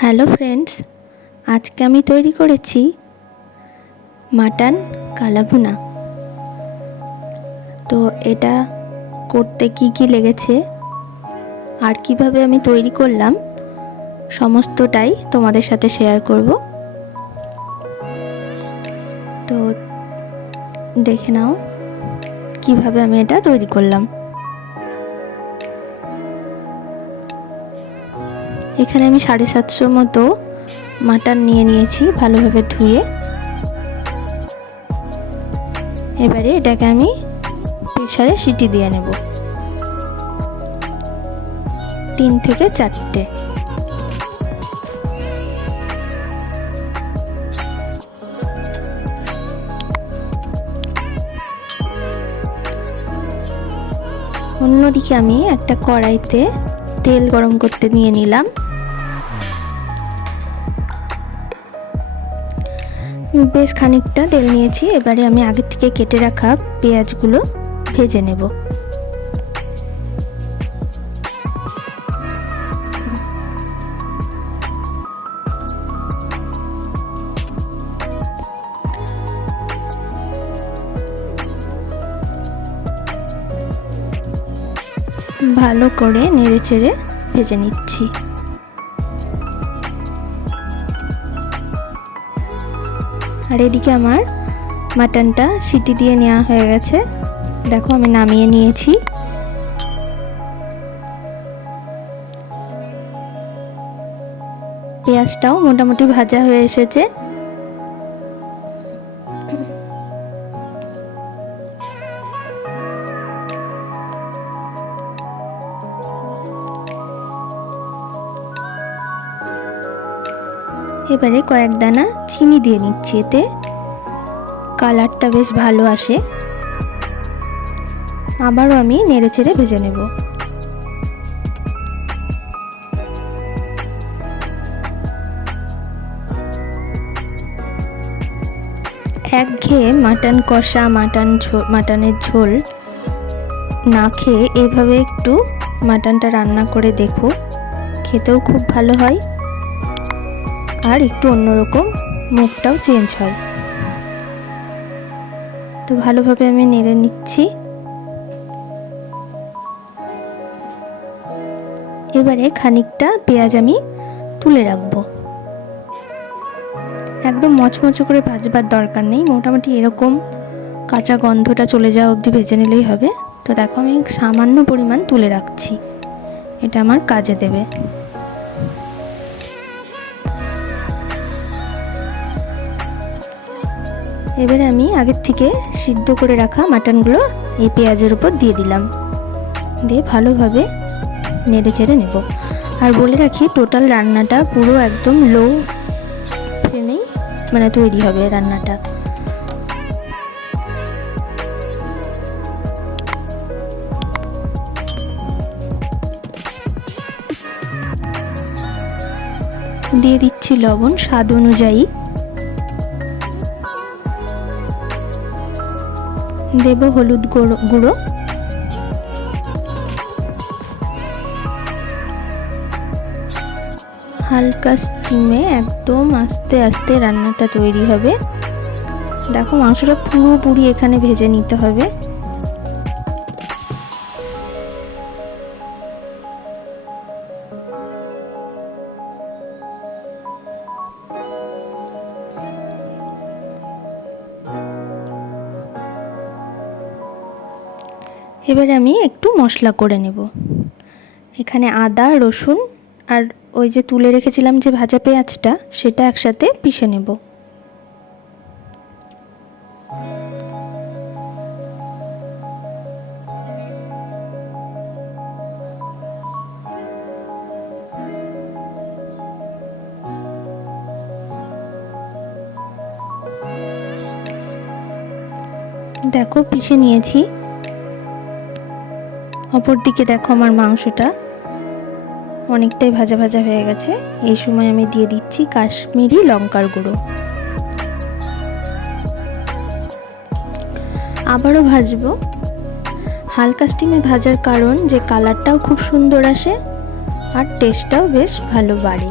Hello friends, আজকে আমি তৈরি করেছি মাটন কালা ভুনা। তো এটা করতে কি কি লেগেছে আর কিভাবে আমি তৈরি করলাম সমস্তটাই তোমাদের সাথে শেয়ার করব। তো দেখে নাও কিভাবে আমি এটা তৈরি করলাম। এখানে আমি 750 মতো মাটন নিয়ে নিয়েছি, ভালোভাবে ধুয়ে। এবারে এটাকে আমি প্রেসারে সিটি দিয়ে নেব 3 থেকে 4টে। অন্যদিকে আমি একটা কড়াইতে তেল গরম করতে নিয়ে নিলাম। বেশ খানিকটা তেল নিয়েছি। এবারে আমি আগে থেকে কেটে রাখা পেঁয়াজগুলো ভেজে নেব। ভালো করে নেড়ে চেড়ে ভেজে নিচ্ছি। আর এদিকে আমার মাটনটা সিটি দিয়ে নেওয়া হয়ে গেছে। দেখো আমি নামিয়ে নিয়েছি। পেঁয়াজটাও মোটামুটি ভাজা হয়ে এসেছে। এবারে কয়েক দানা চিনি দিয়ে নিচ্ছি, এতে কালারটা বেশ ভালো আসে। আবারও আমি নেড়ে চেড়ে ভেজে নেব। একঘেয়ে মাটন কষা, মাটনের ঝোল না খেয়ে এভাবে একটু মাটনটা রান্না করে দেখো, খেতেও খুব ভালো হয় আর একটু অন্যরকম, মুখটাও চেঞ্জ হয়। তো ভালোভাবে আমি নেড়ে নিচ্ছি। এবারে খানিকটা পেঁয়াজ আমি তুলে রাখবো। একদম মচমচে করে ভাজবার দরকার নেই, মোটামুটি এরকম কাঁচা গন্ধটা চলে যাওয়া অবধি ভেজে নিলেই হবে। তো দেখো আমি সামান্য পরিমাণ তুলে রাখছি, এটা আমার কাজে দেবে। এবারে আমি আগের থেকে সিদ্ধ করে রাখা মাটনগুলো এই পেঁয়াজের উপর দিয়ে দিলাম, দিয়ে ভালোভাবে নেড়ে চেড়ে নেব। আর বলে রাখি, টোটাল রান্নাটা পুরো একদম লো ফ্লেমেই তৈরি হবে রান্নাটা। দিয়ে দিচ্ছি লবণ স্বাদ অনুযায়ী, দেব হলুদ গুঁড়ো, হালকা স্টিমে একদম আস্তে আস্তে রান্নাটা তৈরি হবে। দেখো মাংসটা পুরোপুরি এখানে ভেজে নিতে হবে। এবারে আমি একটু মশলা করে নেব। এখানে আদা, রসুন আর ওই যে তুলে রেখেছিলাম যে ভাজা পেঁয়াজটা, সেটা একসাথে পিষে নেব। দেখো পিষে নিয়েছি। অপরদিকে দেখো আমার মাংসটা অনেকটাই ভাজা ভাজা হয়ে গেছে। এই সময় আমি দিয়ে দিচ্ছি কাশ্মীরি লঙ্কার গুঁড়ো। আবারও ভাজবো। হালকা স্টিমে ভাজার কারণ যে কালারটাও খুব সুন্দর আসে আর টেস্টটাও বেশ ভালো বাড়ে।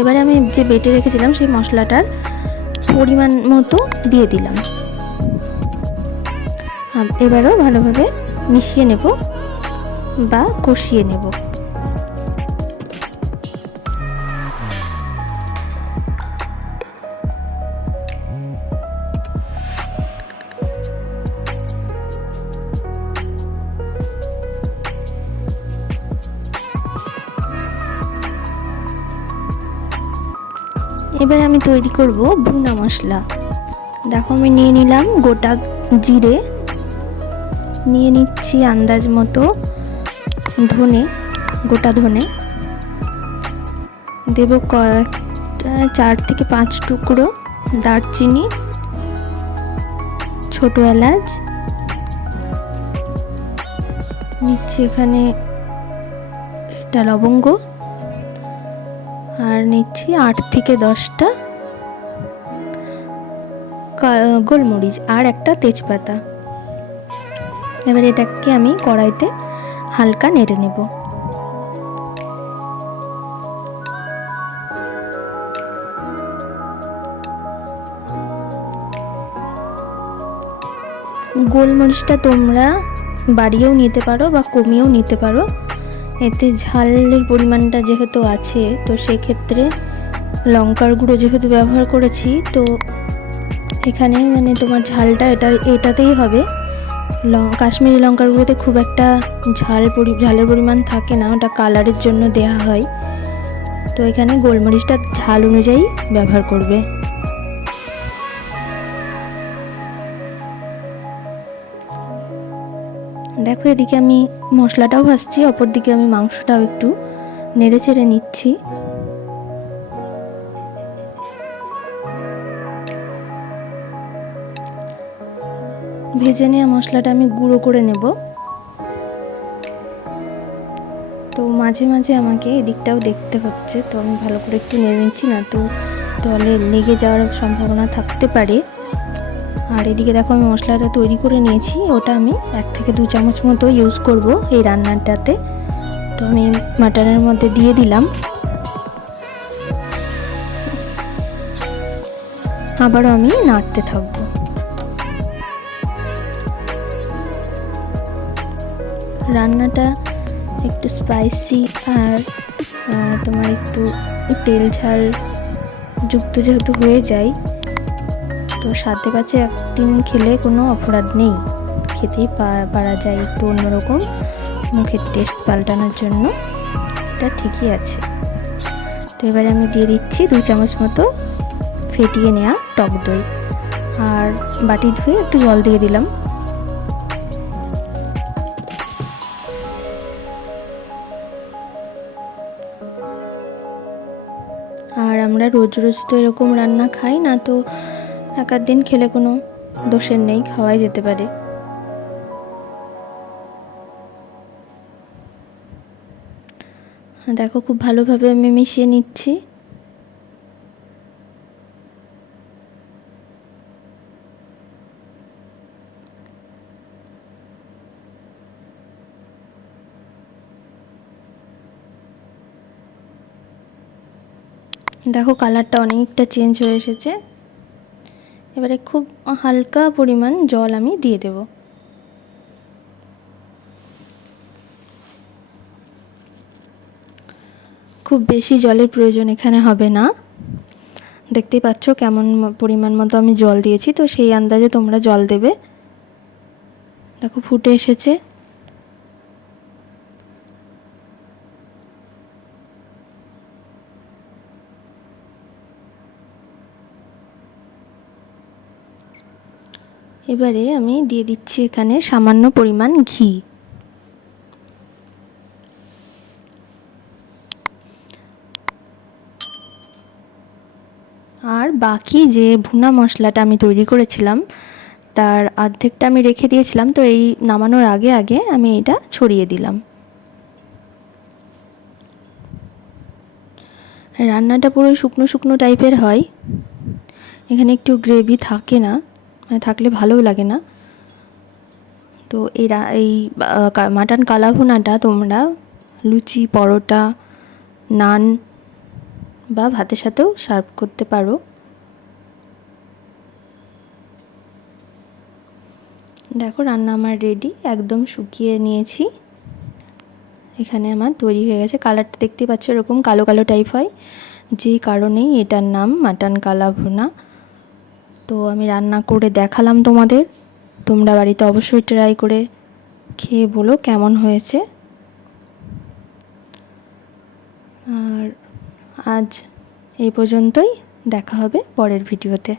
এবারে আমি যে বেটে রেখেছিলাম সেই মশলাটার পরিমাণ মতো দিয়ে দিলাম। এবারও ভালোভাবে মিশিয়ে নেব বা কষিয়ে নেব। এবারে আমি তৈরি করব ভুনা মশলা। দেখো আমি নিয়ে নিলাম গোটা জিরে, নিয়ে নিচ্ছি আন্দাজ মতো ধনে, গোটা ধনে দেব 4 থেকে 5 টুকরো দারচিনি, ছোট এলাচ নিচ্ছি এখানে, এটা লবঙ্গ, আর নিচ্ছি 8 থেকে 10টা গোলমরিচ আর একটা তেজপাতা। এবার এটাকে আমি কড়াইতে হালকা নেড়ে নেব। গোলমরিচটা তোমরা বাড়িয়েও নিতে পারো বা কমিয়েও নিতে পারো, এতে ঝালের পরিমাণটা যেহেতু আছে তো সেক্ষেত্রে লঙ্কার গুঁড়ো যেহেতু ব্যবহার করেছি তো এখানে মানে তোমার ঝালটা এটাতেই হবে। কাশ্মীরি লঙ্কার গুঁড়োতে খুব একটা ঝালের পরিমাণ থাকে না, ওটা কালারের জন্য দেয়া হয়। তো এখানে গোলমরিচটা ঝাল অনুযায়ী ব্যবহার করবে। দেখো এদিকে আমি মশলাটাও ভাজছি, অপর দিকে আমি মাংসটাও একটু নেড়ে চেড়ে নিচ্ছি। ভেজে নেওয়া মশলাটা আমি গুঁড়ো করে নেব। তো মাঝে মাঝে আমাকে এদিকটাও দেখতে হচ্ছে, তো আমি ভালো করে একটু নেড়ে নিচ্ছি, না তো তলে লেগে যাওয়ার সম্ভাবনা থাকতে পারে। আর এদিকে দেখো আমি মশলাটা তৈরি করে নিয়েছি, ওটা আমি 1 থেকে 2 চামচ মতো ইউজ করব এই রান্নাটাতে। তো আমি মাটনের মধ্যে দিয়ে দিলাম, আবারও আমি নাড়তে থাকবো। রান্নাটা একটু স্পাইসি আর তোমার একটু তেল ঝাল যুক্ত যেহেতু হয়ে যায়, তো সাথে পাচ্ছে একদিন খেলে কোনো অপরাধ নেই, খেতেই পারা যায় একটু অন্যরকম মুখের টেস্ট পাল্টানোর জন্য, এটা ঠিকই আছে। তো এবারে আমি দিয়ে দিচ্ছি 2 চামচ মতো ফেটিয়ে নেওয়া টক দই, আর বাটি ধুয়ে একটু জল দিয়ে দিলাম। আর আমরা রোজ রোজ তো এরকম রান্না খাই না, তো 1 দিন খেলে কোনো দোষের নেই, খাওয়াই যেতে পারে। দেখো খুব ভালোভাবে আমি মিশিয়ে নিচ্ছি। দেখো কালারটা অনেকটা চেঞ্জ হয়ে এসেছে। এবারে খুব হালকা পরিমাণ জল আমি দিয়ে দেব। খুব বেশি জলের প্রয়োজন এখানে হবে না, দেখতেই পাচ্ছ কেমন পরিমাণ মতো আমি জল দিয়েছি, তো সেই আন্দাজে তোমরা জল দেবে। দেখো ফুটে এসেছে। এবারে আমি দিয়ে দিচ্ছি এখানে সামান্য পরিমাণ ঘি। আর বাকি যে ভুনা মশলাটা আমি তৈরি করেছিলাম তার অর্ধেকটা আমি রেখে দিয়েছিলাম, তো এই নামানোর আগে আগে আমি এটা ছড়িয়ে দিলাম। রান্নাটা পুরো শুকনো শুকনো টাইপের হয়, এখানে একটু গ্রেভি থাকে না, মানে থাকলে ভালোও লাগে না। তো এই মাটন কালা ভুনাটা তোমরা লুচি, পরোটা, নান বা ভাতের সাথেও সার্ভ করতে পারো। দেখো রান্না আমার রেডি, একদম শুকিয়ে নিয়েছি। এখানে আমার তৈরি হয়ে গেছে। কালারটা দেখতেই পাচ্ছ এরকম কালো কালো টাইপ হয়, যে কারণেই এটার নাম মাটন কালা ভুনা। তো আমি রান্না করে দেখালাম তোমাদের, তোমরা বাড়িতে অবশ্যই ট্রাই করে খেয়ে বলো কেমন হয়েছে। আর আজ এই পর্যন্তই, দেখা হবে পরের ভিডিওতে।